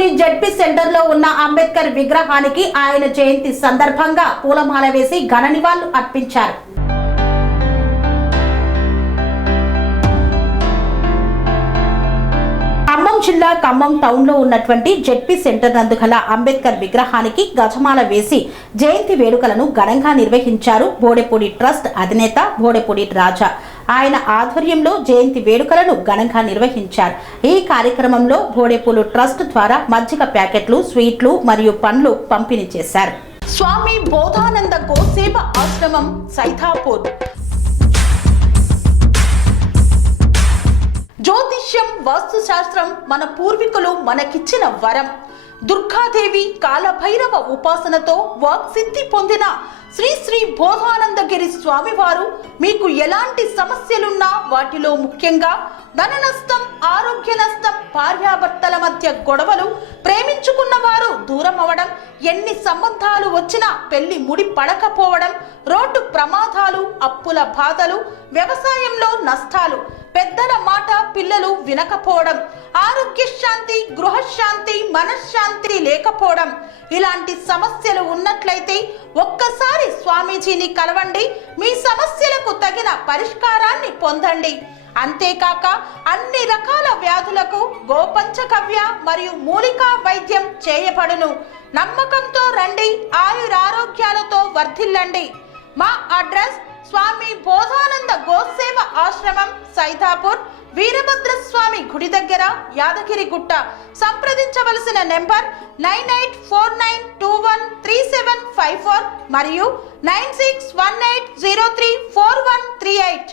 పట్టణంలోని ZP centre లో ఉన్న అంబేద్కర్ విగ్రహానికి ఆయన జయంతి సందర్భంగా పూలమాల వేసి ఘన నివాళులు అర్పించారు. ఖమ్మం జిల్లా ఖమ్మం టౌన్ లో ఉన్నటువంటి జెడ్పీ సెంటర్ నందు గల అంబేద్కర్ విగ్రహానికి గజమాల వేసి జయంతి వేడుకలను ఘనంగా నిర్వహించారు. బోడెపూడి ట్రస్ట్ అధినేత బోడెపూడి రాజా ఆయన ఆధ్వర్యంలో జయంతి వేడుకలను ఘనంగా నిర్వహించారు. ఈ కార్యక్రమంలో బోడెపూలు ట్రస్ట్ ద్వారా మజ్జిగ ప్యాకెట్లు, స్వీట్లు మరియు పండ్లు పంపిణీ చేశారు. స్వామి బోధానంద గోసేవ ఆశ్రమం సైథాపూర్. జ్యోతిష్యం, వాస్తుశాస్త్రం మన పూర్వీకులు మనకిచ్చిన వరం. దుర్గాదేవి, కాలభైరవ ఉపాసనతో వాక్సిద్ధి పొందిన శ్రీ శ్రీ బోధానందగిరి స్వామివారు మీకు ఎలాంటి సమస్యలున్నా, వాటిలో ముఖ్యంగా ధన నష్టం, ఆరోగ్య నష్టం, భార్యాభర్తల మధ్య గొడవలు, ప్రేమించుకున్న వారు దూరం అవడం, ఎన్ని సంబంధాలు వచ్చినా పెళ్లి ముడి పడకపోవడం, రోడ్డు ప్రమాదాలు, అప్పుల బాధలు, వ్యవసాయంలో నష్టాలు, పెద్దల మాట పిల్లలు వినకపోవడం, ఆరోగ్య శాంతి, గృహశాంతి, మనశ్శాంతి లేకపోవడం, ఇలాంటి సమస్యలు ఉన్నట్లయితే ఒక్కసారి స్వామీజీని కలవండి. మీ సమస్యలకు తగిన పరిష్కారాన్ని పొందండి. అంతేకాక అన్ని రకాల వ్యాధులకు గోపంచకవ్య మరియు మూలికా వైద్యం చేయబడును. నమ్మకంతో రండి, ఆయురారోగ్యాలతో వర్ధిల్లండి. మా అడ్రస్ స్వామి బోధానంద గోసేవ ఆశ్రమం సైథాపూర్, వీరభద్రస్వామి గుడి దగ్గర, యాదగిరిగుట్ట. సంప్రదించవలసిన నెంబర్ 9849213754 మరియు 9618034138.